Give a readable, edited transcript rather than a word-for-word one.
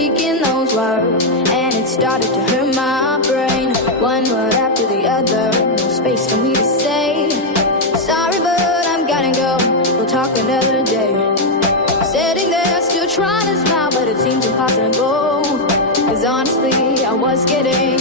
speaking those words, and it started to hurt my brain. One word after the other, no space for me to say. Sorry, but I'm gotta go. We'll talk another day. Sitting there, still trying to smile, but it seems impossible. 'Cause honestly, I was getting